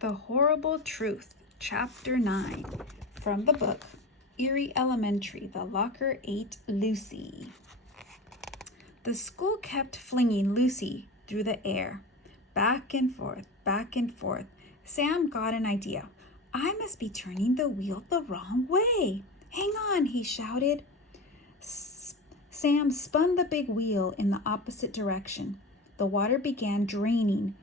The Horrible Truth, Chapter 9, from the book Eerie Elementary, The Locker Ate Lucy. The school kept flinging Lucy through the air, back and forth, back and forth. Sam got an idea. I must be turning the wheel the wrong way. Hang on, he shouted. Sam spun the big wheel in the opposite direction. The water began draining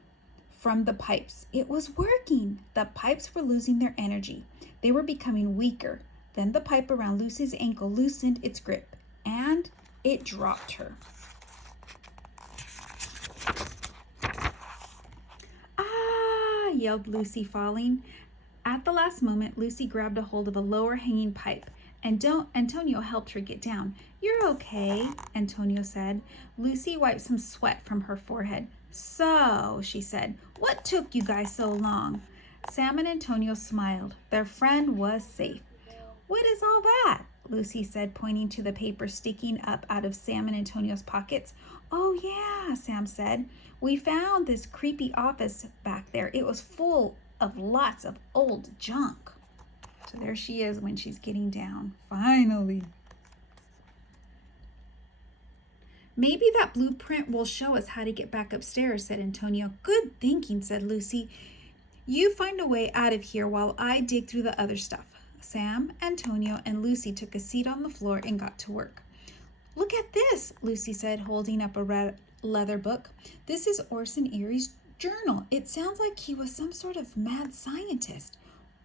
from the pipes. It was working. The pipes were losing their energy. They were becoming weaker. Then the pipe around Lucy's ankle loosened its grip, and it dropped her. Ah! Yelled Lucy, falling. At the last moment, Lucy grabbed a hold of a lower hanging pipe, and Antonio helped her get down. You're okay, Antonio said. Lucy wiped some sweat from her forehead. So, she said, what took you guys so long? Sam and Antonio smiled. Their friend was safe. What is all that? Lucy said, pointing to the paper sticking up out of Sam and Antonio's pockets. Oh, yeah, Sam said. We found this creepy office back there. It was full of lots of old junk. So there she is when she's getting down. Finally. Maybe that blueprint will show us how to get back upstairs, said Antonio. Good thinking, said Lucy. You find a way out of here while I dig through the other stuff. Sam, Antonio, and Lucy took a seat on the floor and got to work. Look at this, Lucy said, holding up a red leather book. This is Orson Eerie's journal. It sounds like he was some sort of mad scientist.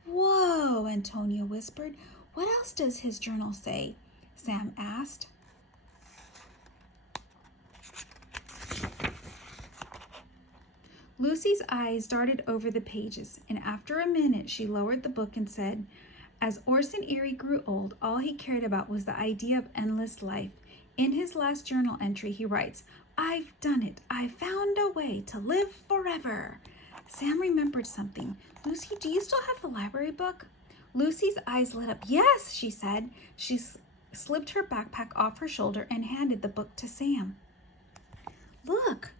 Whoa, Antonio whispered. What else does his journal say? Sam asked. Lucy's eyes darted over the pages, and after a minute she lowered the book and said, as Orson Eerie grew old, all he cared about was the idea of endless life. In his last journal entry, he writes, I've done it. I found a way to live forever. Sam remembered something. Lucy, do you still have the library book? Lucy's eyes lit up. Yes, she said. She slipped her backpack off her shoulder and handed the book to Sam. Look,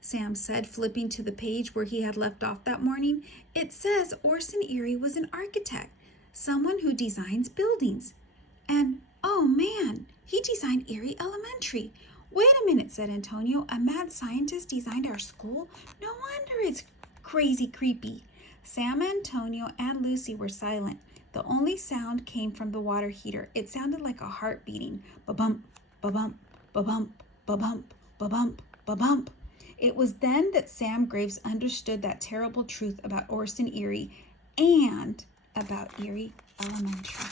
Sam said, flipping to the page where he had left off that morning. It says Orson Eerie was an architect, someone who designs buildings. And, oh man, he designed Eerie Elementary. Wait a minute, said Antonio. A mad scientist designed our school? No wonder it's crazy creepy. Sam, Antonio, and Lucy were silent. The only sound came from the water heater. It sounded like a heart beating. Ba-bump, ba-bump, ba-bump, ba-bump, ba-bump, ba-bump. It was then that Sam Graves understood that terrible truth about Orson Eerie and about Eerie Elementary.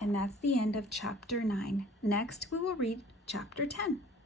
And that's the end of Chapter 9. Next, we will read Chapter 10.